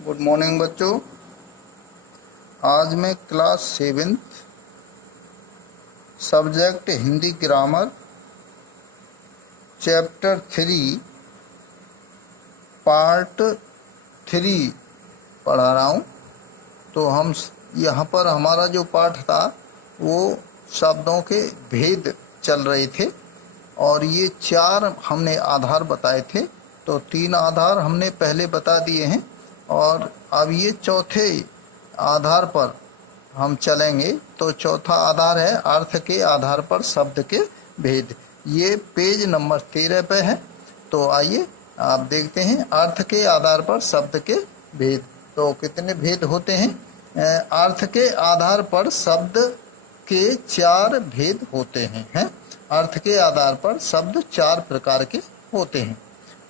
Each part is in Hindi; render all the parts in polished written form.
गुड मॉर्निंग बच्चों। आज मैं class 7th subject Hindi grammar chapter 3 part 3 पढ़ा रहा हूँ। तो हम यहाँ पर हमारा जो पाठ था वो शब्दों के भेद चल रहे थे और ये 4 हमने आधार बताए थे। तो 3 आधार हमने पहले बता दिए हैं और अब ये चौथे आधार पर हम चलेंगे। तो चौथा आधार है अर्थ के आधार पर शब्द के भेद। ये पेज नंबर 13 पे है। तो आइए आप देखते हैं अर्थ के आधार पर शब्द के भेद। तो कितने भेद होते हैं? अर्थ के आधार पर शब्द के 4 भेद होते हैं। अर्थ के आधार पर शब्द 4 प्रकार के होते हैं।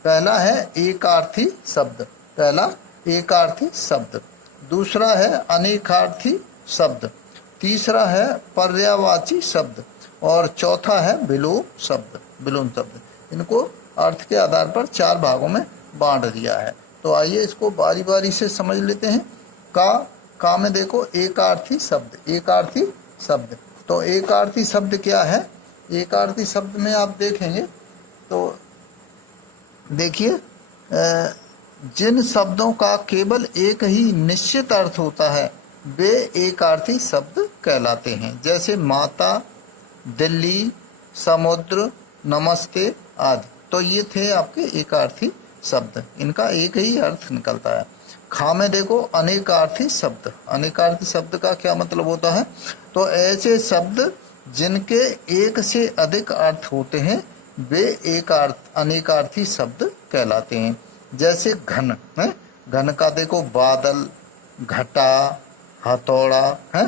पहला है एकार्थी शब्द। पहला एकार्थी शब्द। दूसरा है अनेकार्थी शब्द। तीसरा है पर्यायवाची शब्द और चौथा है विलोम शब्द। विलोम शब्द इनको अर्थ के आधार पर 4 भागों में बांट दिया है। तो आइए इसको बारी बारी से समझ लेते हैं। का में देखो एकार्थी शब्द। एकार्थी शब्द तो एकार्थी शब्द क्या है? एकार्थी शब्द में आप देखेंगे तो देखिए जिन शब्दों का केवल एक ही निश्चित अर्थ होता है वे एकार्थी शब्द कहलाते हैं। जैसे माता, दिल्ली, समुद्र, नमस्ते आदि। तो ये थे आपके एकार्थी शब्द। इनका एक ही अर्थ निकलता है। खा में देखो अनेकार्थी शब्द। अनेकार्थी शब्द का क्या मतलब होता है? तो ऐसे शब्द जिनके एक से अधिक अर्थ होते हैं वे अनेकार्थी शब्द कहलाते हैं। जैसे घन है। घन का देखो बादल, घटा, हथौड़ा है।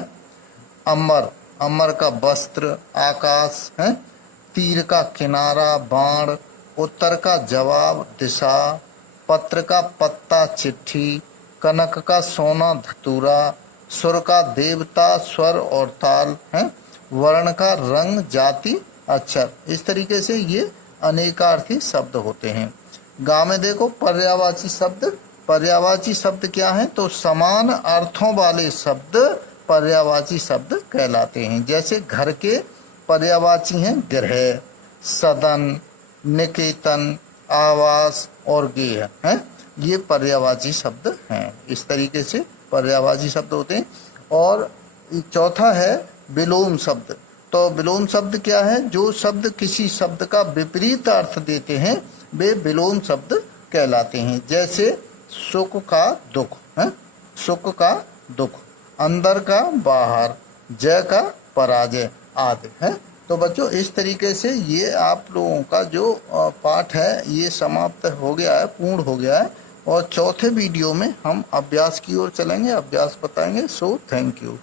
अमर, अमर का वस्त्र, आकाश है। तीर का किनारा, बाण। उत्तर का जवाब, दिशा। पत्र का पत्ता, चिट्ठी। कनक का सोना, धतूरा। सुर का देवता, स्वर और ताल है। वर्ण का रंग, जाति, अक्षर। इस तरीके से ये अनेकार्थी शब्द होते हैं। गा में देखो पर्यायवाची शब्द। पर्यायवाची शब्द क्या है? तो समान अर्थों वाले शब्द पर्यायवाची शब्द कहलाते हैं। जैसे घर के पर्यायवाची हैं गृह, सदन, निकेतन, आवास और गेह हैं। ये पर्यायवाची शब्द हैं। इस तरीके से पर्यायवाची शब्द होते हैं। और चौथा है विलोम शब्द। तो विलोम शब्द क्या है? जो शब्द किसी शब्द का विपरीत अर्थ देते हैं वे विलोम शब्द कहलाते हैं। जैसे सुख का दुख है। सुख का दुख। अंदर का बाहर, जय का पराजय आदि है। तो बच्चों इस तरीके से ये आप लोगों का जो पाठ है ये समाप्त हो गया है, पूर्ण हो गया है। और चौथे वीडियो में हम अभ्यास की ओर चलेंगे, अभ्यास बताएंगे। So thank you.